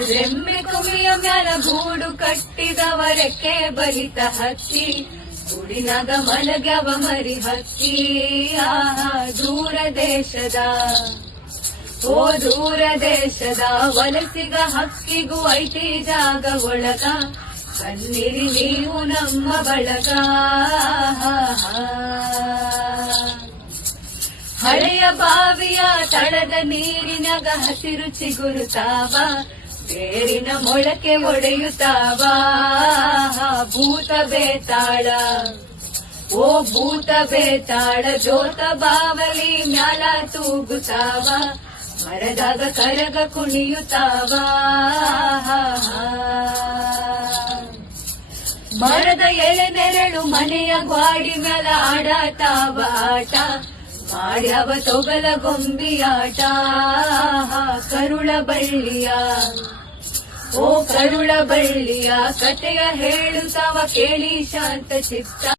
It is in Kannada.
ರೆಮ್ಮೆ ಕುಮಿಯ ಮ್ಯಾಲ ಗೂಡು ಕಟ್ಟಿದವರಕ್ಕೆ ಬಲಿತ ಹಕ್ಕಿ ಗುಡಿನಾಗ ಮಲಗ್ಯವ ಮರಿ ಹಕ್ಕಿ ದೂರ ದೇಶದ ದೂರ ದೇಶದ ವಲಸಿಗ ಹಕ್ಕಿಗೂ ಐತಿ ಜಾಗ ಒಳಗ ಕಣ್ಣಿರಿ ನೀವು ನಮ್ಮ ಬಳಗ ಹಳೆಯ ಬಾವಿಯ ತಳದ ನೀರಿನಾಗ ಹಸಿರು ಚಿಗುರುತ್ತಾವ ಬೇರಿನ ಮೊಳಕೆ ಒಡೆಯುತ್ತಾವ ಭೂತ ಬೇತಾಳ ಓ ಭೂತ ಬೇತಾಳ ಜೋತ ಬಾವಲಿ ಮ್ಯಾಲ ತೂಗುತ್ತಾವ ಮರದಾಗ ಕರಗ ಕುಣಿಯುತ್ತಾವ ಮರದ ಎಳೆ ನೆರಳು ಮನೆಯ ಗ್ವಾಡಿ ಮ್ಯಾಲ ಆಡತಾವ ಆಟ ಮಾಡ್ಯಾವ ತೊಗಲ ಗೊಂಬಿಯಾಟ ಕರುಳ ಬಳ್ಳಿಯ ಓ ಕರುಳ ಬಳ್ಳಿಯ ಕಥೆಯ ಹೇಳುತ್ತಾವ ಕೇಳಿ ಶಾಂತ ಚಿತ್ತ